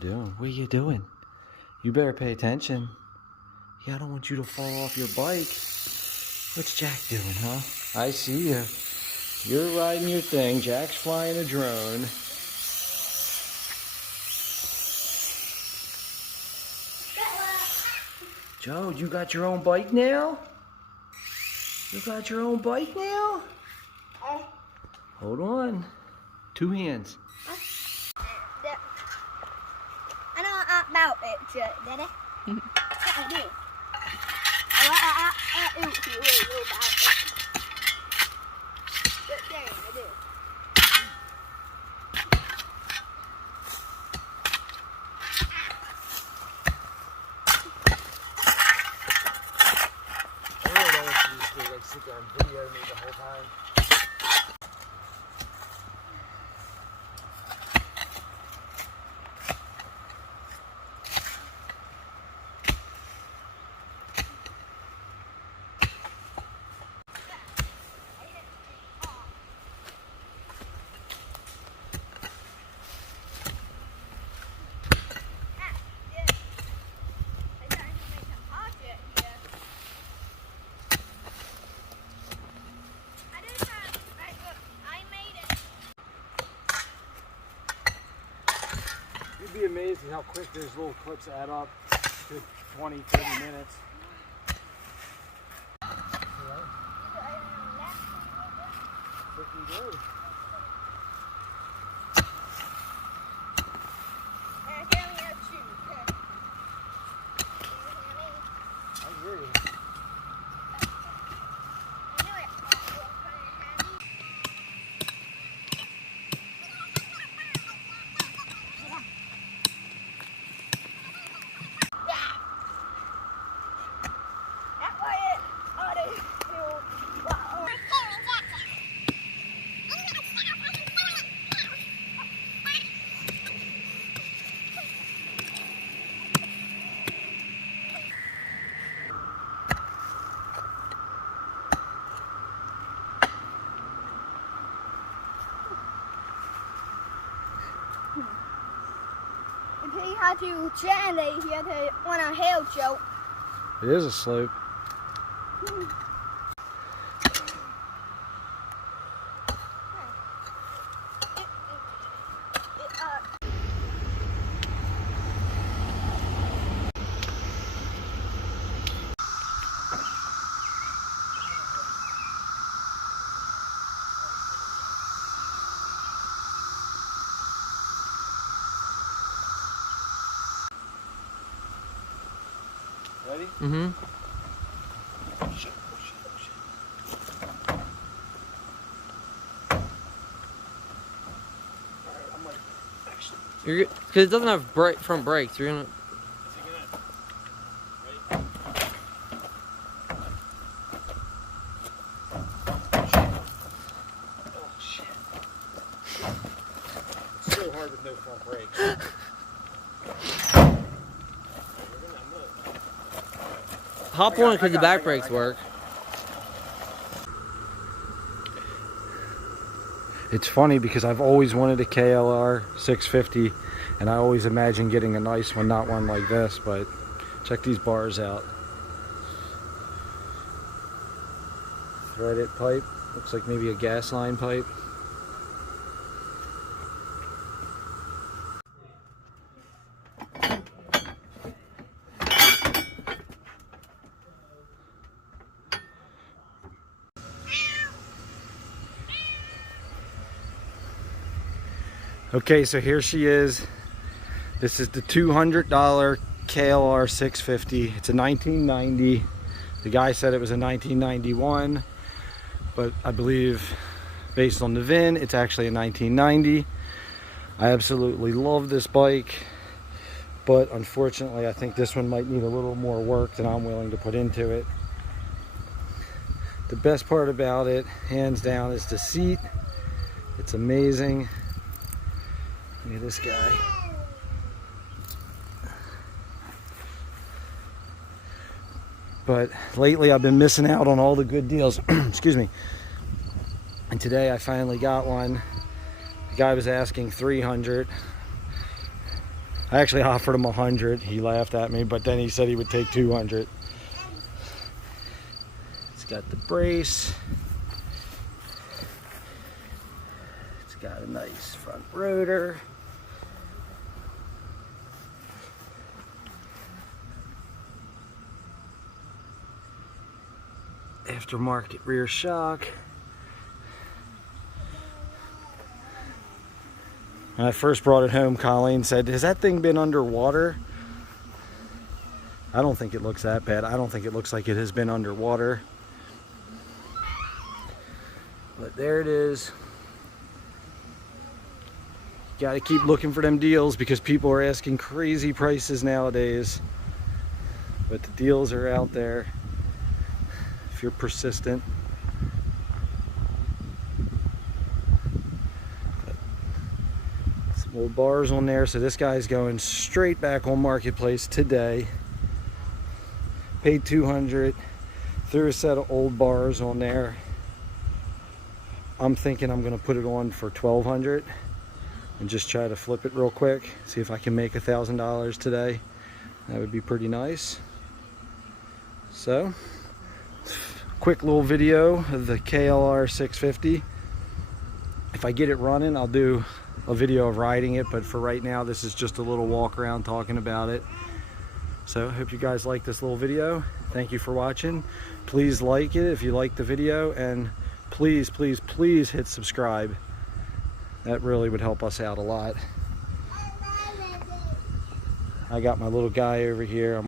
Doing? What are you doing? You better pay attention. Yeah, I don't want you to fall off your bike. What's Jack doing, huh? I see you. You're riding your thing. Jack's flying a drone. Joe, you got your own bike now? You got your own bike now? Hold on. Two hands. I know about it, Daddy. I do. I do about it. But dang, I do. I really don't want you to just like sit there and video me the whole time. You'd be amazed at how quick those little clips add up to 20, 30 minutes. Looking good. I hear you. He had to challenge here to want a hill joke. It is a slope. Ready? Mm-hmm. You're because it doesn't have front brakes. You're gonna. Oh shit. It's so hard with no front brakes. Hop on because the back brakes work. It's funny because I've always wanted a KLR 650 and I always imagine getting a nice one, not one like this, but check these bars out. Threaded pipe, looks like maybe a gas line pipe. Okay, so here she is. This is the $200 KLR 650. It's a 1990. The guy said it was a 1991, but I believe based on the VIN, it's actually a 1990. I absolutely love this bike, but unfortunately, I think this one might need a little more work than I'm willing to put into it. The best part about it, hands down, is the seat. It's amazing. Look at this guy. But lately I've been missing out on all the good deals. Excuse me. And today I finally got one. The guy was asking $300. I actually offered him 100. He laughed at me, but then he said he would take 200. It's got the brace. It's got a nice front rotor. Aftermarket rear shock. When I first brought it home, Colleen said, has that thing been underwater? I don't think it looks that bad. I don't think it looks like it has been underwater. But there it is. You gotta keep looking for them deals because people are asking crazy prices nowadays. But the deals are out there if you're persistent. Some old bars on there. So this guy's going straight back on Marketplace today. Paid 200. Threw a set of old bars on there. I'm thinking I'm gonna put it on for 1,200 and just try to flip it real quick. See if I can make $1,000 today. That would be pretty nice. So, quick little video of the KLR 650. If I get it running, I'll do a video of riding it, but for right now, this is just a little walk around talking about it. So, I hope you guys like this little video. Thank you for watching. Please like it if you like the video, and please, please, please hit subscribe. That really would help us out a lot. I got my little guy over here.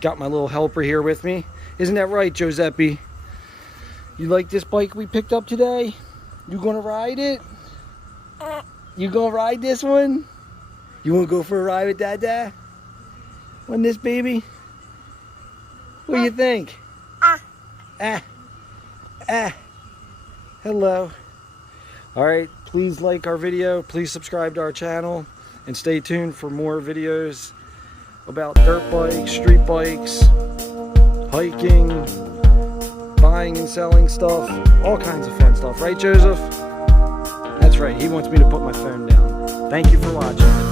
Got my little helper here with me. Isn't that right, Giuseppe? You like this bike we picked up today? You gonna ride it? You gonna ride this one? You wanna go for a ride with Dada? On this baby? What do you think? Hello. Alright, please like our video, please subscribe to our channel, and stay tuned for more videos about dirt bikes, street bikes, hiking, buying and selling stuff, all kinds of fun stuff. Right, Joseph? That's right, he wants me to put my phone down. Thank you for watching.